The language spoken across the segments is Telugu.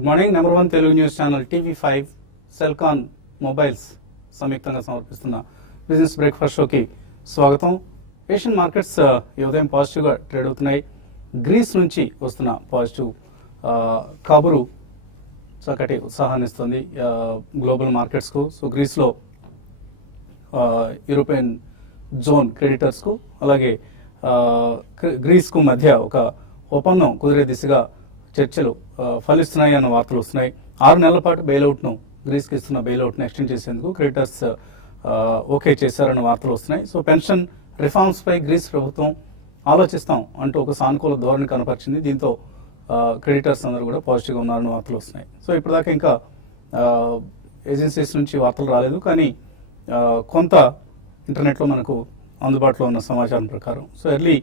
Good morning. Number 1 Telugu news channel TV5 Celkon mobiles సంయుక్తంగా సమర్పిస్తున్న బిజినెస్ బ్రేక్ఫాస్ట్ షోకి స్వాగతం. ఏషియన్ మార్కెట్స్ ఈ ఉదయం పాజిటివ్గా ట్రేడ్ అవుతున్నాయి. గ్రీస్ నుంచి వస్తున్న పాజిటివ్ కబురు చక్కటి ఉత్సాహాన్ని ఇస్తుంది గ్లోబల్ మార్కెట్స్కు. సో గ్రీస్లో యూరోపియన్ జోన్ క్రెడిటర్స్కు అలాగే గ్రీస్కు మధ్య ఒక ఒప్పందం కుదిరే దిశగా చర్చలు ఫలిస్తున్నాయి అన్న వార్తలు వస్తున్నాయి. 6 నెలల పాటు బెయిల్అవుట్ను గ్రీస్కి ఇస్తున్న బెయిల్అవుట్ను ఎక్స్టెండ్ చేసేందుకు క్రెడిటర్స్ ఓకే చేశారన్న వార్తలు వస్తున్నాయి. సో పెన్షన్ రిఫార్మ్స్ పై గ్రీస్ ప్రభుత్వం ఆలోచిస్తాం అంటూ ఒక సానుకూల ధోరణి కనపరిచింది. దీంతో క్రెడిటర్స్ అందరూ కూడా పాజిటివ్గా ఉన్నారన్న వార్తలు వస్తున్నాయి. సో ఇప్పటిదాకా ఇంకా ఏజెన్సీస్ నుంచి వార్తలు రాలేదు, కానీ కొంత ఇంటర్నెట్లో మనకు అందుబాటులో ఉన్న సమాచారం ప్రకారం సో ఎర్లీ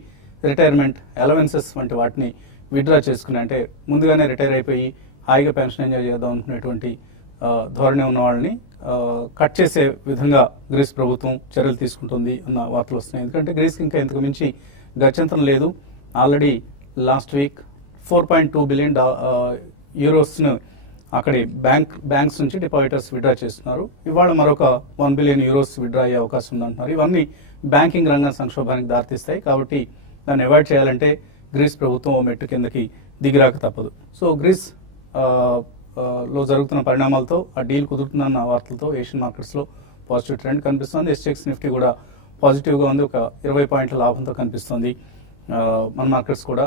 రిటైర్మెంట్ అలవెన్సెస్ వంటి వాటిని విత్డ్రా చేసుకుని, అంటే ముందుగానే రిటైర్ అయిపోయి హాయిగా పెన్షన్ ఎంజాయ్ చేద్దాం అనుకునేటువంటి ధోరణి ఉన్న వాళ్ళని కట్ చేసే విధంగా గ్రీస్ ప్రభుత్వం చర్యలు తీసుకుంటుంది అన్న వార్తలు వస్తున్నాయి. ఎందుకంటే గ్రీస్కి ఇంకా ఇంతకు మించి గత్యంతరం లేదు. ఆల్రెడీ లాస్ట్ వీక్ 4.2 బిలియన్ యూరోస్ను అక్కడి బ్యాంక్స్ నుంచి డిపాజిటర్స్ విత్డ్రా చేస్తున్నారు. ఇవాళ మరొక 1 బిలియన్ యూరోస్ విత్డ్రా అయ్యే అవకాశం ఉందంటున్నారు. ఇవన్నీ బ్యాంకింగ్ రంగం సంక్షోభానికి దారితీస్తాయి. కాబట్టి దాన్ని అవాయిడ్ చేయాలంటే గ్రీస్ ప్రభుత్వం ఓ మెట్టు కిందకి దిగిరాక తప్పదు. సో గ్రీస్ లో జరుగుతున్న పరిణామాలతో ఆ డీల్ కుదురుతుందన్న వార్తలతో ఏషియన్ మార్కెట్స్లో పాజిటివ్ ట్రెండ్ కనిపిస్తుంది. SGX నిఫ్టీ కూడా పాజిటివ్గా ఉంది, ఒక 20 పాయింట్ల లాభంతో కనిపిస్తుంది. మన మార్కెట్స్ కూడా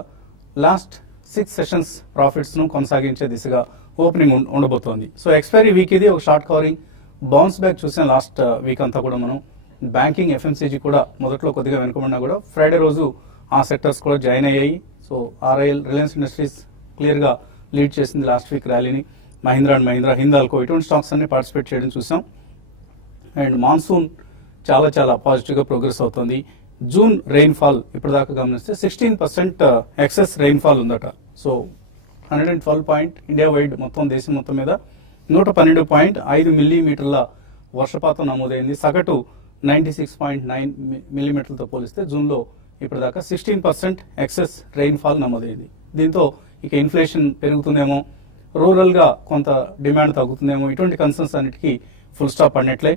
లాస్ట్ 6 సెషన్స్ ప్రాఫిట్స్ను కొనసాగించే దిశగా ఓపెనింగ్ ఉండబోతోంది. సో ఎక్స్పైరీ వీక్ ఇది ఒక షార్ట్ కవరింగ్ బౌన్స్ బ్యాక్ చూసాం లాస్ట్ వీక్ అంతా కూడా మనం. బ్యాంకింగ్ FMCG కూడా మొదట్లో కొద్దిగా వెనుకబడినా కూడా ఫ్రైడే రోజు ఆ సెక్టర్స్ కూడా జాయిన్ అయ్యాయి. సో RIL రిలయన్స్ ఇండస్ట్రీస్ క్లియర్గా లీడ్ చేసింది లాస్ట్ వీక్ ర్యాలీని. మహీంద్రా అండ్ మహీంద్రా, హిందాల్కో ఇటువంటి స్టాక్స్ అన్ని పార్టిసిపేట్ చేయడం చూసాం. అండ్ మాన్సూన్ చాలా పాజిటివ్గా ప్రోగ్రెస్ అవుతుంది. జూన్ రెయిన్ఫాల్ ఇప్పటిదాకా గమనిస్తే 16% ఎక్సెస్ రెయిన్ఫాల్ ఉందట. సో 112 పాయింట్ ఇండియా వైడ్ మొత్తం దేశం మొత్తం మీద 112.5 మిల్లీమీటర్ల వర్షపాతం నమోదైంది. సగటు 96.9 మిల్లీమీటర్లతో పోలిస్తే జూన్లో ఇప్పటిదాకా 16% ఎక్సెస్ రెయిన్ఫాల్ నమోదైంది. దీంతో ఇక ఇన్ఫ్లేషన్ పెరుగుతుందేమో, రూరల్గా కొంత డిమాండ్ తగ్గుతుందేమో, ఇటువంటి కన్సర్న్స్ అన్నిటికీ ఫుల్ స్టాప్ పడినట్లే.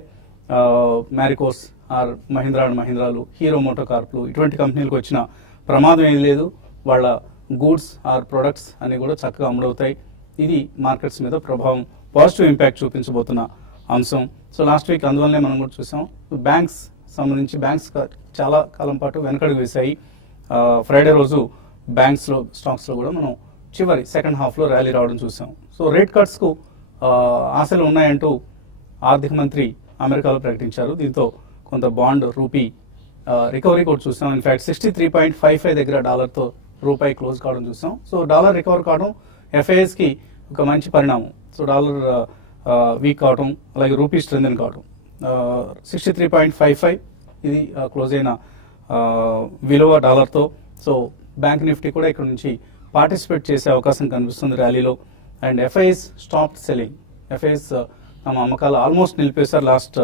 మ్యారికోస్ ఆర్ మహీంద్రా అండ్ మహీంద్రాలు, హీరో మోటార్ కార్పులు ఇటువంటి కంపెనీలకు వచ్చిన ప్రమాదం ఏది లేదు. వాళ్ళ గూడ్స్ ఆర్ ప్రొడక్ట్స్ అన్ని కూడా చక్కగా అమ్ముడవుతాయి. ఇది మార్కెట్స్ మీద ప్రభావం, పాజిటివ్ ఇంపాక్ట్ చూపించబోతున్న అంశం. సో లాస్ట్ వీక్ అందువల్లనే మనం కూడా చూసాం బ్యాంక్స్ సంబంధించి బ్యాంక్స్ చాలా కాలం పాటు వెనకడుగు వేశాయి. ఫ్రైడే రోజు బ్యాంక్స్లో స్టాక్స్లో కూడా మనం చివరి సెకండ్ హాఫ్లో ర్యాలీ రావడం చూసాం. సో రేట్ కట్స్కు ఆశలు ఉన్నాయంటూ ఆర్థిక మంత్రి అమెరికాలో ప్రకటించారు. దీంతో కొంత బాండ్ రూపీ రికవరీ కూడా చూసాం. ఇన్ఫాక్ట్ 63.55 దగ్గర డాలర్తో రూపాయి క్లోజ్ కావడం చూసాం. సో డాలర్ రికవర్ కావడం FISకి ఒక మంచి పరిణామం. సో డాలర్ వీక్ కావడం, అలాగే రూపీ స్ట్రెంథెన్ కావడం. 63.55 ఇది క్లోజ్ అయిన విలువ డాలర్తో. సో బ్యాంక్ నిఫ్టీ కూడా ఇక్కడ నుంచి పార్టిసిపేట్ చేసే అవకాశం కనిపిస్తుంది ర్యాలీలో. And FIS stop selling. FIS తమ అమ్మకాలు ఆల్మోస్ట్ నిలిపేశారు. లాస్ట్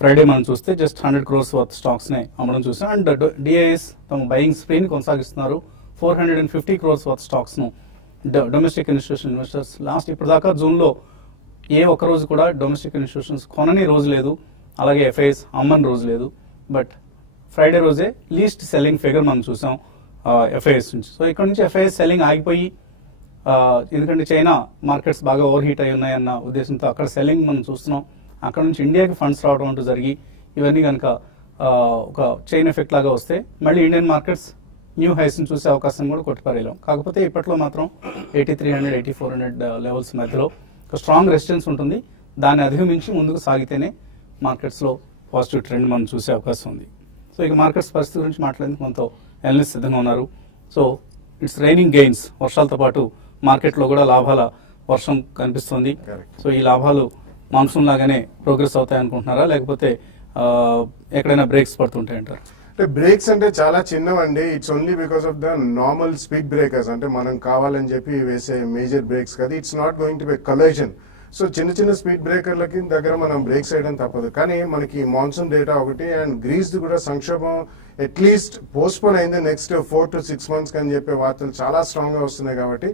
ఫ్రైడే మనం చూస్తే జస్ట్ 100 crores వర్త్ స్టాక్స్నే అమ్మడం చూసాం. అండ్ DIS తమ బయింగ్ స్ప్రీని కొనసాగిస్తున్నారు. 450 crores వర్త్ స్టాక్స్ను డొమెస్టిక్ ఇన్స్టిట్యూషన్ ఇన్వెస్టర్స్ లాస్ట్ ఇప్పటిదాకా జూన్లో ఏ ఒక్క రోజు కూడా డొమెస్టిక్ ఇన్స్టిట్యూషన్స్ కొనని రోజు లేదు, అలాగే FIS అమ్మని రోజు లేదు. బట్ ఫ్రైడే రోజే లీస్ట్ సెల్లింగ్ ఫిగర్ మనం చూసాం FIS నుంచి. సో ఇక్కడ నుంచి FIS సెల్లింగ్ ఆగిపోయి, ఎందుకంటే చైనా మార్కెట్స్ బాగా ఓవర్ హీట్ అయి ఉన్నాయన్న ఉద్దేశంతో అక్కడ సెల్లింగ్ మనం చూస్తున్నాం. అక్కడ నుంచి ఇండియాకి ఫండ్స్ రావడం అంటూ జరిగి ఇవన్నీ కనుక ఒక చైన్ ఎఫెక్ట్ లాగా వస్తే మళ్ళీ ఇండియన్ మార్కెట్స్ న్యూ హైస్ని చూసే అవకాశం కూడా కొట్టిపారేలాం. కాకపోతే ఇప్పట్లో మాత్రం 8300, 8400 లెవెల్స్ మధ్యలో ఒక స్ట్రాంగ్ రెసిస్టెన్స్ ఉంటుంది. దాన్ని అధిగమించి ముందుకు సాగితేనే మార్కెట్స్లో పాజిటివ్ ట్రెండ్ మనం చూసే అవకాశం ఉంది. సో ఇక మార్కెట్స్ పరిస్థితి గురించి మాట్లాడేందుకు కొంత ఎనలిస్ట్ సిద్ధంగా ఉన్నారు. సో ఇట్స్ రైనింగ్ గెయిన్స్, వర్షాలతో పాటు మార్కెట్లో కూడా లాభాల వర్షం కనిపిస్తుంది. సో ఈ లాభాలు మాన్సూన్ లాగానే ప్రోగ్రెస్ అవుతాయి అనుకుంటున్నారా, లేకపోతే ఎక్కడైనా బ్రేక్స్ పడుతుంటాయంటారు? అంటే బ్రేక్స్ అంటే చాలా చిన్నవండి. It's only because of the normal speed breakers. అంటే మనం కావాలని చెప్పి వేసే మేజర్ బ్రేక్స్ కదా. It's not going to be collision. So చిన్న స్పీడ్ బ్రేకర్లకి దగ్గర మనం బ్రేక్స్ వేయడం తప్పదు. కానీ మనకి మాన్సూన్ డేటా ఒకటి అండ్ గ్రీస్ కూడా సంక్షోభం అట్లీస్ట్ పోస్ట్పోన్ అయింది నెక్స్ట్ 4 to 6 months అని చెప్పే వార్తలు చాలా స్ట్రాంగ్ గా వస్తున్నాయి. కాబట్టి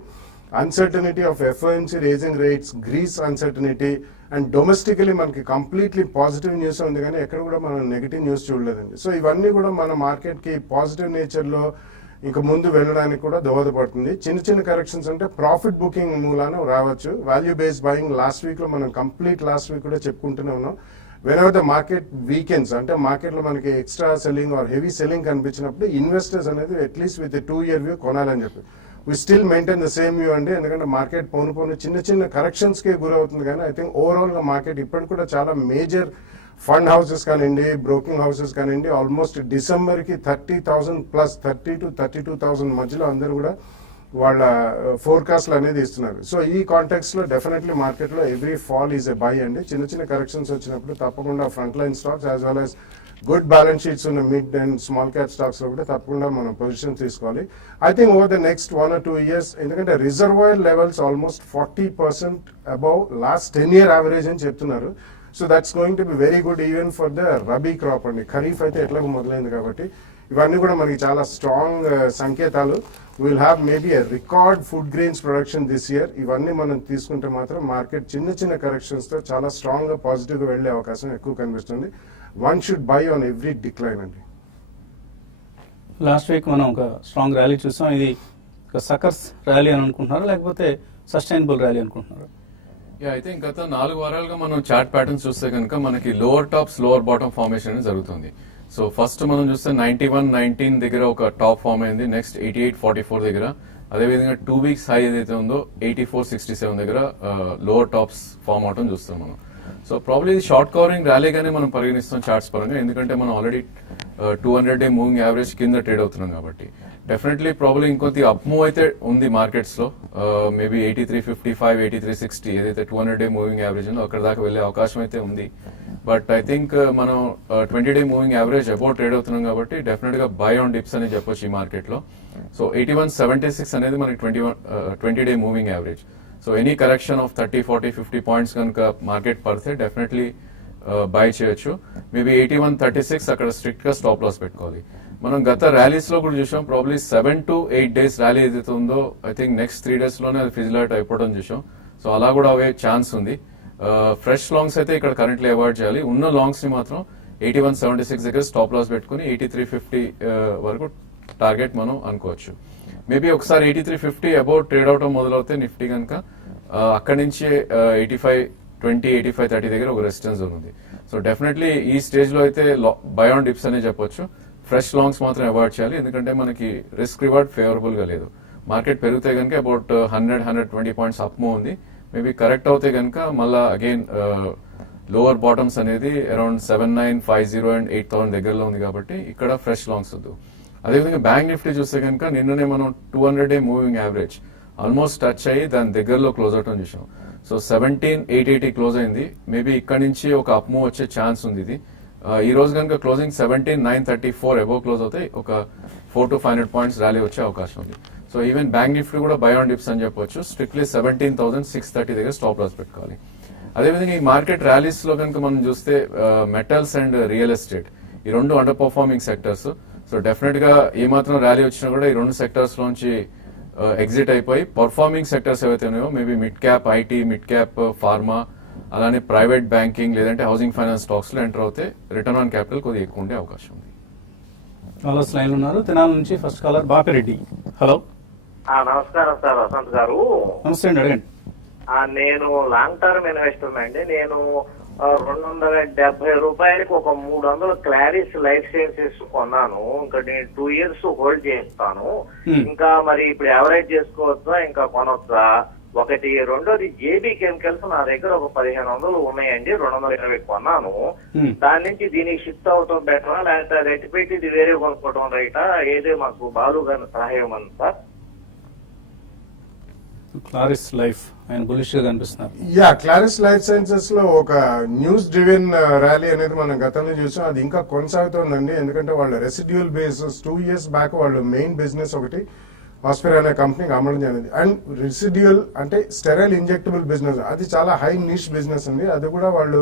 uncertainty of FOMC raising rates, Greece uncertainty, and domestically మనకి కంప్లీట్లీ పాజిటివ్ న్యూస్ ఉంది కానీ ఎక్కడ కూడా మనం నెగిటివ్ న్యూస్ చూడలేదండి. సో ఇవన్నీ కూడా మన మార్కెట్కి పాజిటివ్ నేచర్లో ఇంకా ముందు వెళ్ళడానికి కూడా దోహదపడుతుంది. చిన్న చిన్న కరెక్షన్స్ అంటే ప్రాఫిట్ బుకింగ్ మూలాన రావచ్చు. వాల్యూ బేస్డ్ బయింగ్ లాస్ట్ వీక్లో మనం కంప్లీట్ లాస్ట్ వీక్ కూడా చెప్పుకుంటూనే ఉన్నాం. వెనెవర్ ద మార్కెట్ వీకెండ్స్ అంటే మార్కెట్లో మనకి extra selling or heavy selling కనిపించినప్పుడు ఇన్వెస్టర్స్ అనేది అట్లీస్ట్ విత్ 2 year వ్యూ కొనాలని చెప్పి we still maintain the same view అండి. ఎందుకంటే మార్కెట్ పోను చిన్న చిన్న కరెక్షన్స్కి గురవుతుంది కానీ ఐ థింక్ ఓవరాల్గా మార్కెట్ ఇప్పటికి కూడా చాలా మేజర్ ఫండ్ హౌసెస్ కానివ్వండి, బ్రోకింగ్ హౌసెస్ కానివ్వండి, ఆల్మోస్ట్ డిసెంబర్కి 30,000+ 30,000 to 32,000 మధ్యలో అందరూ కూడా వాళ్ళ ఫోర్కాస్ట్లు అనేది ఇస్తున్నారు. సో ఈ కాంటెక్స్ట్ లో డెఫినెట్లీ మార్కెట్ లో every fall is a buy అండి. చిన్న చిన్న కరెక్షన్స్ వచ్చినప్పుడు తప్పకుండా front line stocks as well as good balance sheets ఉన్న mid and small cap stocks లో కూడా తప్పకుండా మనం పొజిషన్ తీసుకోవాలి. I think over the next 1 or 2 years ఎందుకంటే reservoir levels almost 40% above last 10 year average అని చెప్తున్నారు. So that's going to be very good even for the rabi crop అండి. ఖరీఫ్ అయితే ఎట్లాగో మొదలైంది కాబట్టి ఇవన్నీ కూడా మనకి చాలా స్ట్రాంగ్ సంకేతాలు. Will have maybe a record food grains production this year. ఇవన్నీ మనం తీసుకుంటే మాత్రం మార్కెట్ చిన్న చిన్న కరెక్షన్స్ తో చాలా స్ట్రాంగ్ గా పాజిటివ్ గా వెళ్లే అవకాశం ఎక్కువ కనిపిస్తుంది. One should buy on every decline అండి. లాస్ట్ వీక్ మనం ఒక స్ట్రాంగ్ ర్యాలీ చూసాం. ఇది ఒక సకర్స్ ర్యాలీ అని అనుకుంటున్నారా లేకపోతే సస్టైనబుల్ ర్యాలీ అనుకుంటున్నారా? ఐ థింక్ గత 4 వారాలుగా మనం చార్ట్ ప్యాటర్న్స్ చూస్తే కనుక మనకి lower tops lower bottom formation అనేది జరుగుతుంది. సో ఫస్ట్ మనం చూస్తే 91-19 దగ్గర ఒక టాప్ ఫామ్ అయింది. నెక్స్ట్ 88-44 దగ్గర, అదేవిధంగా 2 weeks హై ఏదైతే ఉందో 84-67 దగ్గర లోవర్ టాప్స్ ఫామ్ అవటం చూస్తాం మనం. సో ప్రాబ్లీ ఇది షార్ట్ కవరింగ్ ర్యాలీగానే మనం పరిగణిస్తాం చార్ట్స్ పరంగా, ఎందుకంటే మనం ఆల్రెడీ 200-day మూవింగ్ యావరేజ్ కింద ట్రేడ్ అవుతున్నాం కాబట్టి. డెఫినెట్లీ ప్రాబ్లీ ఇంకొంత అప్ మూవ్ అయితే ఉంది మార్కెట్స్ లో. మేబీ 83.55, 83.60 ఏదైతే 200-day మూవింగ్ యావరేజ్ ఉందో అక్కడ దాకా వెళ్లే అవకాశం అయితే ఉంది. బట్ ఐ థింక్ మనం 20-day moving average about trade అవుతున్నాం కాబట్టి డెఫినెట్ గా బై ఆన్ డిప్స్ అని చెప్పొచ్చు ఈ మార్కెట్ లో. సో 81.76 అనేది మనకి 20-day moving average. So any correction of 30, 40, 50 points కనుక మార్కెట్ పడితే డెఫినెట్లీ బై చేయొచ్చు. మేబీ 81.36 అక్కడ స్ట్రిక్ట్ గా స్టాప్ లాస్ పెట్టుకోవాలి. మనం గత ర్యాలీస్ లో కూడా చూసాం, ప్రాబ్లీ 7 to 8 days ర్యాలీ ఏదైతే ఉందో ఐ థింక్ నెక్స్ట్ 3 days లోనే అది ఫిజిల్ అవుట్ అయిపోవడం చూసాం. సో అలా కూడా అవే ఛాన్స్ ఉంది. ఫ్రెష్ లాంగ్స్ అయితే ఇక్కడ కరెంట్లీ అవాయిడ్ చేయాలి. ఉన్న లాంగ్స్ ని మాత్రం 81.76 దగ్గర స్టాప్ లాస్ పెట్టుకుని 83.50 వరకు టార్గెట్ మనం అనుకోవచ్చు. మేబీ ఒకసారి 83.50 అబౌట్ ట్రేడ్ అవటం మొదలవుతే నిఫ్టీ కనుక అక్కడి నుంచి 85.20, 85.30 దగ్గర ఒక రెసిస్టెన్స్ జోన్ ఉంది. సో డెఫినెట్లీ ఈ స్టేజ్ లో అయితే బై ఆన్ డిప్స్ అనే చెప్పొచ్చు. ఫ్రెష్ లాంగ్స్ మాత్రం అవాయిడ్ చేయాలి, ఎందుకంటే మనకి రిస్క్ రివార్డ్ ఫేవరబుల్ గా లేదు. మార్కెట్ పెరిగితే కనుక అబౌట్ 100-120 పాయింట్స్ అప్ మూవ్ ఉంది. మేబీ కరెక్ట్ అవుతే కనుక మళ్ళా అగైన్ లోవర్ బాటమ్స్ అనేది అరౌండ్ 7,950 and 8,000 దగ్గరలో ఉంది కాబట్టి ఇక్కడ ఫ్రెష్ లాంగ్స్ వద్దు. అదేవిధంగా బ్యాంక్ నిఫ్టీ చూస్తే కనుక నిన్ననే మనం 200-day moving average almost touch అయ్యి దాని దగ్గరలో క్లోజ్ అవటం చూసాం. సో 17,880 క్లోజ్ అయింది. మేబీ ఇక్కడ నుంచి ఒక అప్ మూవ్ వచ్చే ఛాన్స్ ఉంది. ఇది ఈ రోజు కనుక క్లోజింగ్ 17,934 అబౌవ్ క్లోజ్ అవుతాయి, ఒక 400 to 500 పాయింట్స్ ర్యాలీ వచ్చే అవకాశం ఉంది. సో ఈవెన్ బ్యాంక్ నిఫ్టీ కూడా బై ఆన్ డిప్స్ అని చెప్పొచ్చు. స్ట్రిక్ట్లీ 17,630 దగ్గర స్టాప్ లాస్ పెట్టుకోవాలి. అదేవిధంగా ఈ మార్కెట్ ర్యాలీస్ లో కనుక మనం చూస్తే మెటల్స్ అండ్ రియల్ ఎస్టేట్ ఈ రెండు under performing sectors. So definite గా ఏ మాత్రం ర్యాలీ వచ్చినా కూడా ఈ రెండు సెక్టర్స్ లోంచి ఎగ్జిట్ అయిపోయి పర్ఫార్మింగ్ సెక్టర్స్ ఏవైతే ఉన్నాయో maybe mid cap IT, mid cap pharma, అలానే ప్రైవేట్ బ్యాంకింగ్ లేదంటే హౌసింగ్ ఫైనాన్స్ స్టాక్స్ లో ఎంటర్ అవుతే రిటర్న్ ఆన్ క్యాపిటల్ కొద్దిగా ఎక్కువ ఉండే అవకాశం ఉంది. కాలర్స్ లైన్ ఉన్నారు. తెనాలి నుంచి ఫస్ట్ కాలర్ బాపిరెడ్డి. హలో, నమస్కారం సార్ వసంత్ గారు. నమస్తే అండి, అడగండి. నేను లాంగ్ టర్మ్ ఇన్వెస్టర్ అండి. నేను 270 రూపాయలకి ఒక 300 క్లారిస్ లైఫ్ సైన్సెస్ కొన్నాను. ఇంకా నేను 2 years హోల్డ్ చేస్తాను. ఇంకా మరి ఇప్పుడు ఎవరేజ్ చేసుకోవచ్చా, ఇంకా కొనొచ్చా? ఒకటి. రెండోది జేబీ కెమికల్స్ నా దగ్గర ఒక 1,500 ఉన్నాయండి. 220 కొన్నాను. దాని నుంచి దీనికి షిఫ్ట్ అవటం బెటరా లేకపోతే అది ఎట్టి పెట్టి ఇది వేరే కొనుక్కోవటం రైటా? ఏదో మాకు బాలు గారి సహాయం అంది సార్. క్లారిస్ లైఫ్ ఆయన బులిష్ గా కనిపిస్తున్నారు. క్లారిస్ లైఫ్ సైన్సెస్ లో ఒక న్యూస్ డ్రివెన్ ర్యాలీ అనేది మనం గతంలో చూసాం. అది ఇంకా కొనసాగుతోందండి. ఎందుకంటే వాళ్ళ రెసిడ్యూల్ బేసెస్ 2 years బ్యాక్ వాళ్ళు మెయిన్ బిజినెస్ ఒకటి హాస్పిటల్ అనే కంపెనీకి అమ్మడం జరిగింది. అండ్ రెసిడ్యూల్ అంటే స్టెరైల్ ఇంజెక్టబుల్ బిజినెస్, అది చాలా హై నిష్ బిజినెస్ ఉంది. అది కూడా వాళ్ళు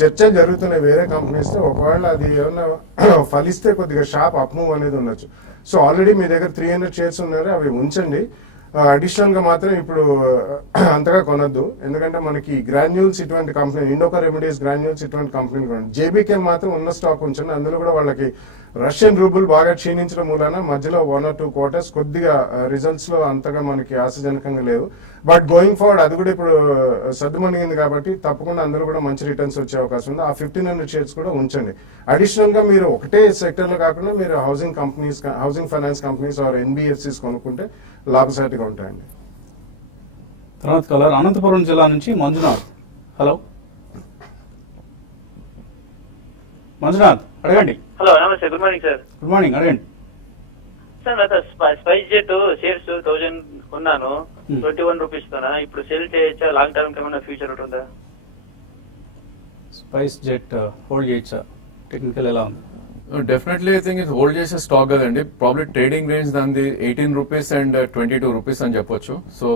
చర్చ జరుగుతున్నాయి వేరే కంపెనీస్ తో. ఒకవేళ అది ఏమన్నా ఫలిస్తే కొద్దిగా షాప్ అప్ మూవ్ అనేది ఉండొచ్చు. సో ఆల్రెడీ మీ దగ్గర 300 షేర్స్ ఉన్నారు, అవి ఉంచండి. అడిషనల్ గా మాత్రం ఇప్పుడు అంతగా కొనొద్దు, ఎందుకంటే మనకి గ్రాన్యూల్స్ ఇటువంటి కంపెనీ, ఇండోకా రెమెడీస్ గ్రాన్యూల్స్ ఇటువంటి కంపెనీలు కొనండి. జేబీకే మాత్రం ఉన్న స్టాక్ ఉంచండి. అందులో కూడా వాళ్ళకి రష్యన్ రూబుల్ బాగా క్షీణించడం మూలన మధ్యలో 1 or 2 quarters కొద్దిగా రిజల్ట్స్ లో అంతగా మనకి ఆశాజనకంగా లేవు. బట్ గోయింగ్ ఫార్వర్డ్ అది కూడా ఇప్పుడు సర్దుమణిగింది కాబట్టి తప్పకుండా అందరూ కూడా మంచి రిటర్న్స్ వచ్చే అవకాశం ఉంది. ఆ 1500 షేర్స్ కూడా ఉంచండి. అడిషనల్ గా మీరు ఒకటే సెక్టర్ లో కాకుండా మీరు housing companies, housing finance companies or NBFCs కొనుక్కుంటే లాభసాటిగా ఉంటాయండి. తర్వాత కలర్ అనంతపురం జిల్లా నుంచి మంజునాథ్. హలో మంజునాథ్, అడగండి. హలో నమస్తే, good morning sir. Good morning, అడగండి. సార్ నాకు స్పైస్ జెట్ షేర్స్ 1000 కొన్నాను 21 రూపీస్ తోనా. ఇప్పుడు సెల్ చేయొచ్చా? లాంగ్ టర్మ్ ఏమైనా ఫ్యూచర్ ఉంటుందా? స్పైస్ జెట్ హోల్డ్ చేయొచ్చా? టెక్నికల్ ఎలా ఉంది? డెఫినెట్లీ ఐ థింక్ ఇది హోల్డ్ చేసే స్టాక్ కదండి. ప్రాబ్లీ ట్రేడింగ్ రేంజ్ దాని 18 రూపీస్ అండ్ 22 రూపీస్ అని చెప్పొచ్చు. సో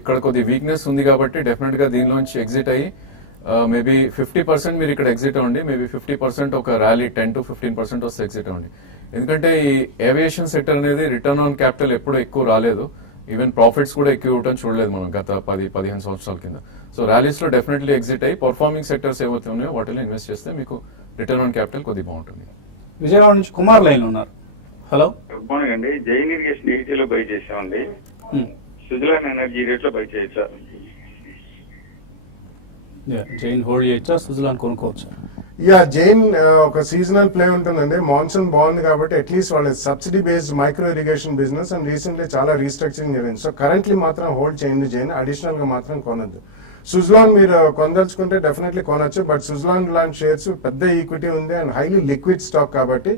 ఇక్కడ కొద్ది వీక్నెస్ ఉంది కాబట్టి డెఫినెట్ గా దీనిలోంచి ఎగ్జిట్ అయ్యి మేబీ 50% మీరు ఇక్కడ ఎగ్జిట్ అవ్వండి. మేబీ 50% ఒక ర్యాలీ 10 to 15% వస్తే ఎగ్జిట్ అవ్వండి. ఎందుకంటే ఈ ఏవియేషన్ సెక్టర్ అనేది రిటర్న్ ఆన్ క్యాపిటల్ ఎప్పుడు ఎక్కువ రాలేదు, ఈవెన్ ప్రాఫిట్స్ కూడా ఎక్కువ ఇవ్వడం చూడలేదు మనం గత 10-15 సంవత్సరాల కింద. సో ర్యాలీస్ లో డెఫినెట్లీ ఎగ్జిట్ అయ్యి పర్ఫార్మింగ్ సెక్టర్స్ ఏవైతే ఉన్నాయో వాటిలో ఇన్వెస్ట్ చేస్తే మీకు రిటర్న్ ఆన్ క్యాపిటల్ కొద్దిగా బాగుంటుంది. విజయవాడ నుంచి కుమార్ లైన్ ఉన్నారు. హలో గుడ్ మార్నింగ్ అండి. జైన్ ఇరిగేషన్ 80లో బై చేసామండి. సుజలాన్ ఎనర్జీ రేట్ లో బై చేయొచ్చా? జైన్ హోల్డ్ చేయొచ్చా? సుజలాన్ కొనుక్కోవచ్చా? జైన్ ఒక సీజనల్ ప్లే ఉంటుందండి. మాన్సూన్ బాగుంది కాబట్టి అట్లీస్ట్ వాళ్ళ subsidy based micro irrigation business and recently చాలా రీస్ట్రక్చరింగ్ జరిగింది. సో కరెంట్లీ మాత్రం హోల్డ్ చేయండి జైన్, అడిషనల్ గా మాత్రం కొనద్దు. సుజలాన్ మీరు కొనదలుచుకుంటే డెఫినెట్లీ కొనొచ్చు, బట్ సుజలాన్ లాంటి షేర్స్ పెద్ద ఈక్విటీ ఉంది అండ్ హైలీ లిక్విడ్ స్టాక్ కాబట్టి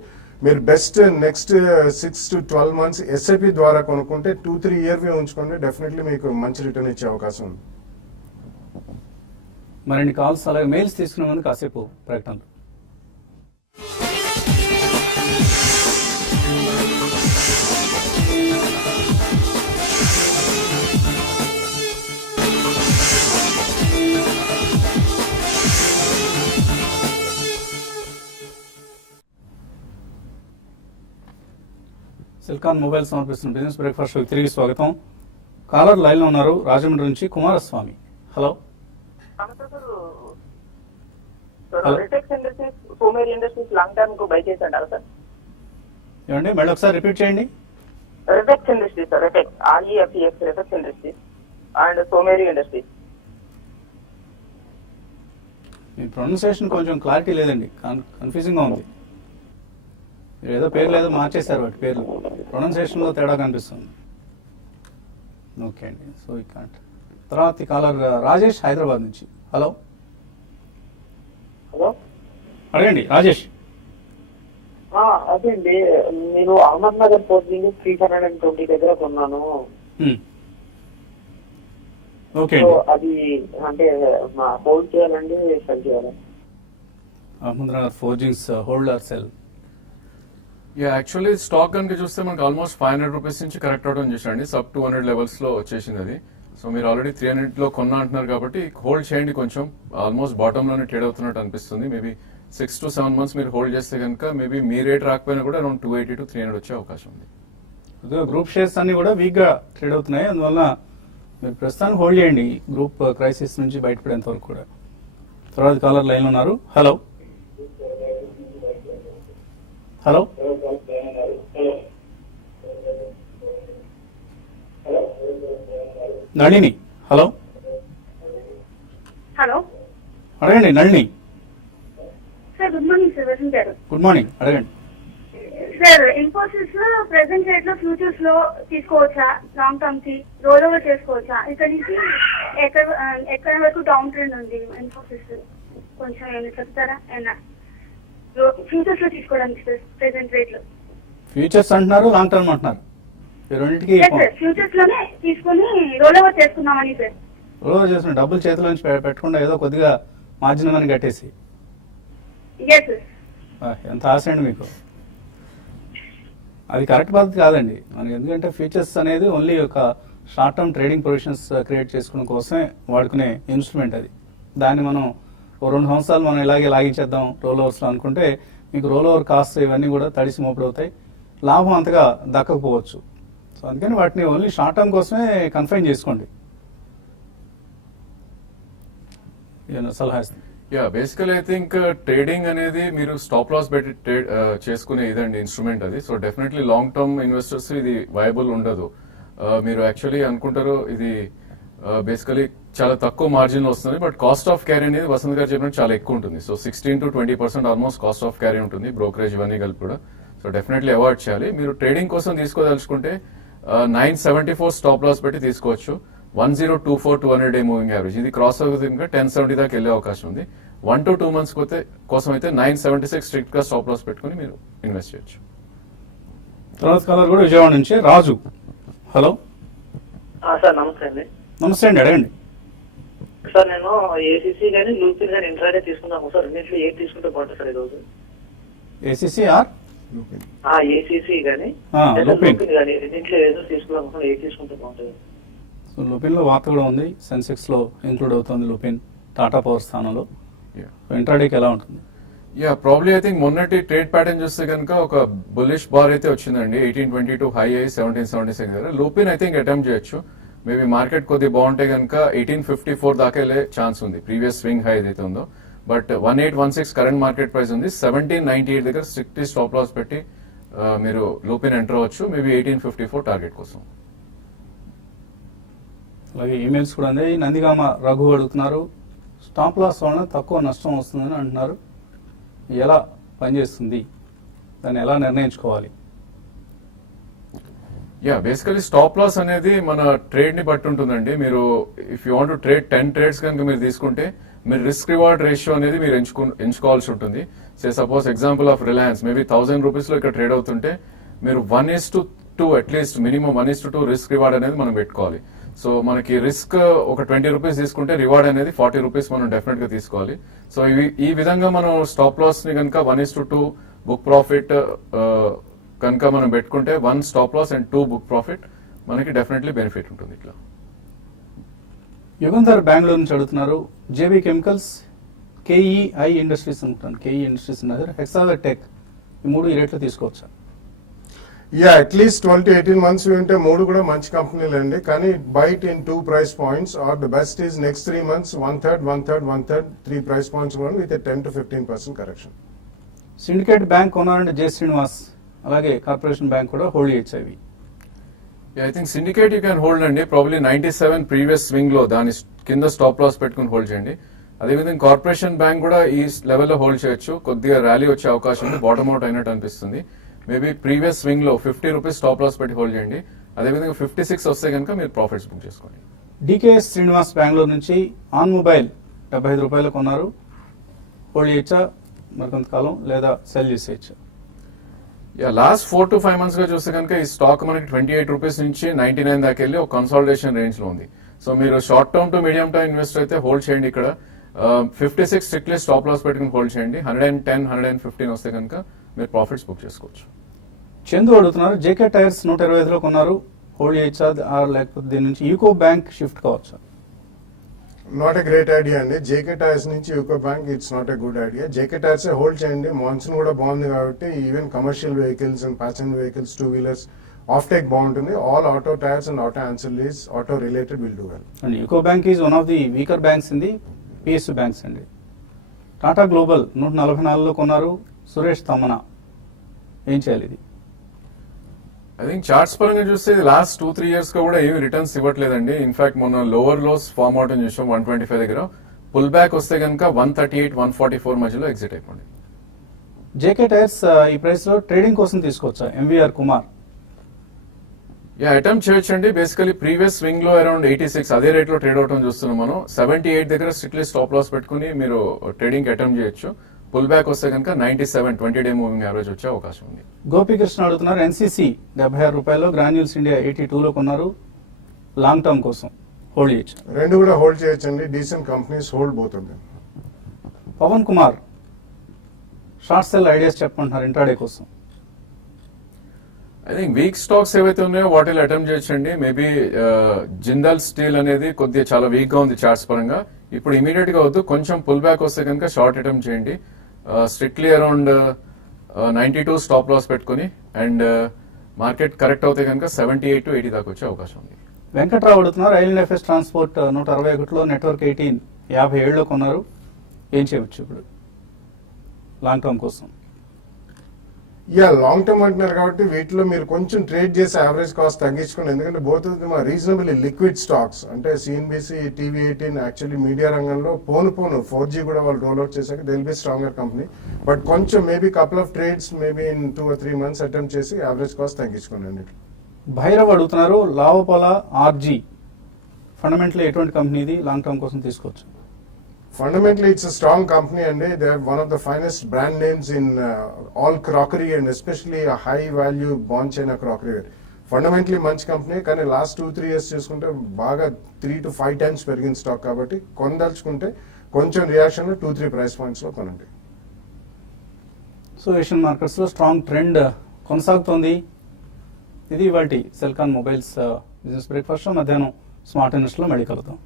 మీరు best next 6 to 12 months SIP ద్వారా కొనుక్కుంటే 2-3 years ఉంచుకుంటే డెఫినెట్లీ మీకు మంచి రిటర్న్ ఇచ్చే అవకాశం ఉంది. మరిన్ని కాల్స్ అలాగే మెయిల్స్ తీసుకునే ముందు కాసేపు ప్రకటనలు. సిల్కాన్ మొబైల్ సమర్పిస్తున్న బిజినెస్ బ్రేక్ఫాస్ట్ షోకి తిరిగి స్వాగతం. కాలర్ లైన్ లో ఉన్నారు రాజమండ్రి నుంచి Kumaraswamy. Hello Somany industries long term కు బై చేశారు సార్. ఏమండి మళ్ళీ ఒకసారి రిపీట్ చేయండి. Refex industries sir, Refex REFEX Refex industries and Somany industries. మీ ప్రొనౌన్సియేషన్ కొంచెం క్లారిటీ లేదండి, కన్ఫ్యూజింగ్ గా ఉంది. మీరు ఏదో పేర్లు ఏదో మార్చేశారు, వాటి పేర్లు ప్రొనౌన్సియేషన్ లో తేడా కనిపిస్తుంది. ఓకే అండి, సో ఈ కాంట్. తర్వాత కాలర్ రాజేష్ హైదరాబాద్ నుంచి. హలో హలో అడగండి రాజేష్. అదే అండి, నేను అహ్మద్ నగర్ పోర్టింగ్ 320 దగ్గర కొన్నాను. ఓకే సో అండి, అది అంటే హోల్డ్ చేయాలండి సెల్ చేయాలి? Ahmednagar forgings hold or sell? Actually stock కనుక చూస్తే మనకు ఆల్మోస్ట్ 500 రూపీస్ నుంచి కరెక్ట్ అవడం చూసండి, సబ్ 200 లెవెల్స్ లో వచ్చేసింది అది. సో మీరు ఆల్రెడీ 300 లో కొన్నా అంటున్నారు కాబట్టి హోల్డ్ చేయండి. కొంచెం ఆల్మోస్ట్ బాటమ్ లోనే ట్రేడ్ అవుతున్నట్టు అనిపిస్తుంది. మేబీ 6 to 7 months మీరు హోల్డ్ చేస్తే కనుక మేబీ మీ రేట్ రాకపోయినా కూడా అరౌండ్ 280 to 300 వచ్చే అవకాశం ఉంది. గ్రూప్ షేర్స్ అన్ని కూడా వీక్ గా ట్రేడ్ అవుతున్నాయి, అందువల్ల మీరు ప్రస్తుతానికి హోల్డ్ చేయండి గ్రూప్ క్రైసిస్ నుంచి బయటపడేంత వరకు కూడా. తర్వాత కాలర్ లైన్ ఉన్నారు. Hello hello Nalini. Hello hello అడగండి Nalini. Sir good morning sir, Vasanth గారు. గుడ్ మార్నింగ్, అడగండి. సార్ ఇన్ఫోసిస్ లో ప్రెసెంట్ రేట్ లో ఫ్యూచర్స్ లో తీసుకోవచ్చా? లాంగ్ టర్మ్ కి రోల్ ఓవర్ చేసుకోవచ్చా? ఇక్కడ నుంచి ఎక్కడ వరకు డౌన్ ట్రెండ్ ఉంది ఇన్ఫోసిస్, కొంచెం ఏమైనా చెప్తారా? ఫ్యూచర్స్ లో తీసుకోవడానికి సార్ ప్రెసెంట్ రేట్ లో. ఫ్యూచర్స్ అంటున్నారు, లాంగ్ టర్మ్ అంటున్నారు, ఈ రెండింటికి ఫ్యూచర్స్ లోనే తీసుకుని రోల్ ఓవర్ చేసుకుందామని సార్. రోల్ ఓవర్ చేసుకుని డబ్బులు చేతిలో నుంచి పెట్టకుండా ఏదో కొద్దిగా మార్జిన్ అని కట్టేసి. Yes sir. ఎంత ఆశ అండి మీకు? అది కరెక్ట్ పద్ధతి కాదండి మనకి. ఎందుకంటే ఫ్యూచర్స్ అనేది ఓన్లీ ఒక short term trading positions create చేసుకోవడం కోసమే వాడుకునే ఇన్స్ట్రుమెంట్ అది. దాన్ని మనం ఓ 2 సంవత్సరాలు మనం ఇలాగే లాగించేద్దాం రోల్ ఓవర్స్లో అనుకుంటే మీకు రోల్ ఓవర్ కాస్ట్ ఇవన్నీ కూడా తడిసి మోపుడవుతాయి, లాభం అంతగా దక్కకపోవచ్చు. సో అందుకని వాటిని ఓన్లీ షార్ట్ టర్మ్ కోసమే కన్ఫైన్ చేసుకోండి. ఏమైనా సలహా ఇస్తాను. Yeah basically I think trading అనేది మీరు స్టాప్ లాస్ పెట్టి ట్రేడ్ చేసుకునే ఇదండి ఇన్స్ట్రుమెంట్ అది. So definitely long term investors ఇది వయబుల్ ఉండదు. మీరు యాక్చువల్లీ అనుకుంటారు ఇది బేసికలీ చాలా తక్కువ మార్జిన్ వస్తుంది, బట్ కాస్ట్ ఆఫ్ క్యారీ అనేది వసంత్ గారు చెప్పినట్టు చాలా ఎక్కువ ఉంటుంది. So 16 to 20% almost cost of carry ఉంటుంది, బ్రోకరేజ్ ఇవన్నీ కలిపి కూడా. సో డెఫినెట్లీ అవాయిడ్ చేయాలి. మీరు ట్రేడింగ్ కోసం తీసుకోదలుచుకుంటే 974 స్టాప్ లాస్ పెట్టి తీసుకోవచ్చు. 1024 200-day మూవింగ్ యావరేజ్ ఇది క్రాస్ అవుతుంది, ఇంకా 1070 దాకా వెళ్ళే అవకాశం ఉంది. 1 to 2 months కోసం అయితే 976 స్ట్రిక్ట్ గా స్టాప్ లాస్ పెట్టుకుని మీరు ఇన్వెస్ట్ చేయొచ్చు. తర్వాత కాలర్ కూడా విజయవాడ నుంచి రాజు. హలో సార్ నమస్తే అండి. నమస్తే అండి, అడగండి. సార్ నేను ఏసీసీ కానీ లూపిన్ కానీ ఇంట్రాడే తీసుకున్నాము సార్. రెండింటిలో ఏది తీసుకుంటే బాగుంటుంది సార్ ఈరోజు? ఏసీసీ ఆర్ ఏసీసీ కానీ లూపిన్ కానీ రెండింటిలో ఏదో తీసుకున్నాము, ఏది తీసుకుంటే బాగుంటుంది? సో లూపిన్ లో వార్త కూడా ఉంది, సెన్సెక్స్ లో ఇంక్లూడ్ అవుతుంది లూపిన్ టాటా పవర్ స్థానంలో. ఇంట్రాడేకి ఎలా ఉంటుంది? యా ప్రాబ్లీ ఐ థింక్ మొన్నటి ట్రేడ్ ప్యాటర్న్ చూస్తే కనుక ఒక బుల్లిష్ బార్ అయితే వచ్చిందండి. 1822 హై అయ్యి 1776 దగ్గర. లూపిన్ ఐ థింక్ అటెంప్ట్ చేయొచ్చు. మేబీ మార్కెట్ కొద్దిగా బాగుంటే కనుక 1854 దాకా వెళ్ళే ఛాన్స్ ఉంది, ప్రీవియస్ స్వింగ్ హై ఏదైతే ఉందో. బట్ 1816 కరెంట్ మార్కెట్ ప్రైస్ ఉంది. 1798 దగ్గర స్ట్రిక్ట్లీ స్టాప్ లాస్ పెట్టి మీరు లూపిన్ ఎంటర్ అవ్వచ్చు, మేబీ 1854 టార్గెట్ కోసం. అలాగే ఈమెయిల్స్ కూడా అందే. నందిగామ రఘు అడుగుతున్నారు, స్టాప్ లాస్ వలన తక్కువ నష్టం వస్తుందని అంటున్నారు, ఎలా పనిచేస్తుంది, దాన్ని ఎలా నిర్ణయించుకోవాలి? యా బేసికలీ స్టాప్ లాస్ అనేది మన ట్రేడ్ ని బట్టి ఉంటుందండి. మీరు if you want to trade 10 trades కనుక మీరు తీసుకుంటే మీరు రిస్క్ రివార్డ్ రేషియో అనేది మీరు ఎంచుకోవాల్సి ఉంటుంది. Suppose example of Reliance maybe 1000 rupees లో ఇక్కడ ట్రేడ్ అవుతుంటే మీరు 1:2 అట్లీస్ట్ మినిమం 1:2 రిస్క్ రివార్డ్ అనేది మనం పెట్టుకోవాలి. సో మనకి రిస్క్ ఒక 20 రూపీస్ తీసుకుంటే రివార్డ్ అనేది 40 రూపీస్ మనం డెఫినెట్ గా తీసుకోవాలి. సో ఈ విధంగా మనం స్టాప్ లాస్ ని కనుక 1:2 బుక్ ప్రాఫిట్ కనుక మనం పెట్టుకుంటే 1 stop loss and 2 book profit మనకి డెఫినెట్లీ బెనిఫిట్ ఉంటుంది. ఇట్లా యుగంధర్ బెంగళూరు నుంచి అడుగుతున్నారు, జేబీ కెమికల్స్, కేఈఐ ఇండస్ట్రీస్ అనుకుంటాను, కేఈ ఇండస్ట్రీస్ ఉన్నారు, హెక్సావర్ టెక్, ఈ మూడు ఈ రేట్లో తీసుకోవచ్చా? యా అట్లీస్ట్ 12 to 18 months ఉంటే మూడు కూడా మంచి కంపెనీలు అండి. కానీ buy it in 2 price points or the best is next 3 months 1/3 3 price points కూడా with 10 to 15% correction. Syndicate Bank ఉన్నారంటే జే శ్రీనివాస్, అలాగే కార్పొరేషన్ బ్యాంక్ కూడా హోల్డ్ చేయొచ్చు అవి. I think syndicate you can hold అండి. ప్రాబ్లీ 97 ప్రీవియస్ స్వింగ్ లో దాని కింద స్టాప్ లాస్ పెట్టుకుని హోల్డ్ చేయండి. అదేవిధంగా కార్పొరేషన్ బ్యాంక్ కూడా ఈ లెవెల్లో హోల్డ్ చేయొచ్చు. కొద్దిగా ర్యాలీ వచ్చే అవకాశం ఉంది, బాటమ్ అవుట్ అయినట్టు అనిపిస్తుంది. మేబీ ప్రీవియస్ స్వింగ్ లో 50 రూపీస్ స్టాప్ లాస్ పెట్టి హోల్డ్ చేయండి. అదేవిధంగా 56 వస్తే కనుక మీరు ప్రాఫిట్స్ బుక్ చేసుకోండి. డికేఎస్ శ్రీనివాస్ బెంగళూరు నుంచి ఆన్ మొబైల్ 75 రూపాయలకు కొన్నారు, హోల్డ్ చేయొచ్చా మరికొంతకాలం, లేదా సెల్ చేసేయచ్చా? యా లాస్ట్ 4 to 5 months గా చూస్తే కనుక ఈ స్టాక్ మనకి 28 రూపీస్ నుంచి 99 దాకా వెళ్ళి ఒక కన్సాలిడేషన్ రేంజ్ లో ఉంది. సో మీరు short term two medium term investor అయితే హోల్డ్ చేయండి. ఇక్కడ 56 స్ట్రిక్ట్లీ స్టాప్ లాస్ పెట్టుకుని హోల్డ్ చేయండి. 110 115 వస్తే కనుక మీరు ప్రాఫిట్స్ బుక్ చేసుకోవచ్చు. చందు అడుగుతున్నారు, జేకే టైర్స్ 125లో కొన్నారు, హోల్డ్ చేయొచ్చా, లేకపోతే దీని నుంచి యూకో బ్యాంక్ షిఫ్ట్ కావచ్చా? నాట్ ఎ గ్రేట్ ఐడియా అండి. జేకే టైర్స్ నుంచి UCO bank it's not a good idea. JK tyres hold చేయండి. మాన్సూన్ కూడా బాగుంది కాబట్టి even commercial vehicles and passenger vehicles, 2-wheelers offtake బాగుంటుంది. All auto tyres and auto ancillaries auto related will do well. And UCO bank is one of the weaker banks in the PSU banks అండి. టాటా గ్లోబల్ 144లో కొన్నారు, సురేష్ తమ్మన, ఏం చేయాలి ఇది? ఐ థింక్ చార్ట్స్ పరంగా చూస్తే లాస్ట్ 2-3 years గా కూడా ఏమి రిటర్న్స్ ఇవ్వట్లేదండి. ఇన్ఫాక్ట్ మొన్న లోవర్ లోస్ ఫార్మ్ అవుట్ అని చూసాం 125 దగ్గర. పుల్ బ్యాక్ వస్తే కనుక 138 144 మధ్యలో ఎగ్జిట్ అయిపోండి. జేకే టైర్స్ ఈ ప్రైస్ లో ట్రేడింగ్ కోసం తీసుకోవచ్చా? ఎంవీఆర్ కుమార్. యా అటెంప్ట్ చేయొచ్చండి. బేసికలీ ప్రీవియస్ స్వింగ్ లో అరౌండ్ 86 అదే రేట్ లో ట్రేడ్ అవటం చూస్తున్నాం మనం. 78 దగ్గర స్ట్రిక్ట్లీ స్టాప్ లాస్ పెట్టుకుని మీరు ట్రేడింగ్ అటెంప్ట్ చేయొచ్చు. పుల్ బ్యాక్ వస్తే కనుక 97 20-day మూవింగ్ యావరేజ్ వచ్చే అవకాశం ఉంది. గోపీకృష్ణ అడుగుతున్నారు, ఎన్సీసీ 76 రూపాయల్లో, గ్రాన్యూల్స్ ఇండియా 82లో కొన్నారు, లాంగ్ టర్మ్ కోసం హోల్డ్ చేయొచ్చు? రెండు కూడా హోల్డ్ చేయొచ్చండి. డీసెంట్ కంపెనీస్ హోల్డ్ పోతుంది. Pavan Kumar short sell ideas చెప్పమంటున్నారు ఇంట్రాడే కోసం. ఐ థింక్ వీక్ స్టాక్స్ ఏవైతే ఉన్నాయో వాటిలో అటెంప్ట్ చేయొచ్చండి. మేబీ జిందాల్ స్టీల్ అనేది కొద్దిగా చాలా వీక్ గా ఉంది చార్ట్స్ పరంగా. ఇప్పుడు ఇమీడియట్ గా వద్దు, కొంచెం పుల్ బ్యాక్ వస్తే కనుక షార్ట్ అటెంప్ట్ చేయండి. స్ట్రిక్ట్లీ అరౌండ్ 92 స్టాప్ లాస్ పెట్టుకుని అండ్ మార్కెట్ కరెక్ట్ అవుతే కనుక 78 to 80 దాకా వచ్చే అవకాశం ఉంది. వెంకట్రావు అడుగుతున్నారు, ఐఎల్ఎఫ్ఎస్ ట్రాన్స్పోర్ట్ 161లో, నెట్వర్క్ 18 57లో కొన్నారు, ఏం చేయవచ్చు ఇప్పుడు లాంగ్ టర్మ్ కోసం? యా, లాంగ్ టర్మ్ అంటున్నారు కాబట్టి వీటిలో మీరు కొంచెం ట్రేడ్ చేసి యావరేజ్ కాస్ట్ తగ్గించుకోండి. ఎందుకంటే both of them are reasonably liquid stocks. అంటే సిఎన్బిసి, టీవీ18 యాక్చువల్లీ మీడియా రంగంలో పోను 4G కూడా వాళ్ళు రోల్ అవుట్ చేశాక they will be stronger company. But కొంచెం maybe couple of trades maybe in 2 or 3 months attempt చేసి యావరేజ్ కాస్ట్ తగ్గించుకోండి అన్నిటి. భైరవ్ అడుగుతున్నారు, లావోపాలా ఆర్జీ ఫండమెంటల్ ఎటువంటి కంపెనీ ఇది, లాంగ్ టర్మ్ కోసం తీసుకోవచ్చు? Fundamentally, it's a strong company and they have one of the finest brand names in all crockery and especially a high value Bonchina crockery. Fundamentally, మంచి కంపెనీ, కానీ లాస్ట్ 2-3 years చూసుకుంటే బాగా 3 to 5 times పెరిగిన స్టాక్ కాబట్టి కొనదలుచుకుంటే కొంచెం రియాక్షన్ 2-3 ప్రైస్ పాయింట్స్ లో కొనండి. సో ఏషియన్ మార్కెట్స్ లో స్ట్రాంగ్ ట్రెండ్ కొనసాగుతోంది. ఇది ఇవాల్టి సెల్కాన్ మొబైల్స్ బిజినెస్ బ్రేక్ఫాస్ట్. మధ్యాహ్నం స్మార్ట్ ఇన్వెస్ట్ లో మళ్ళీ కలుద్దాం.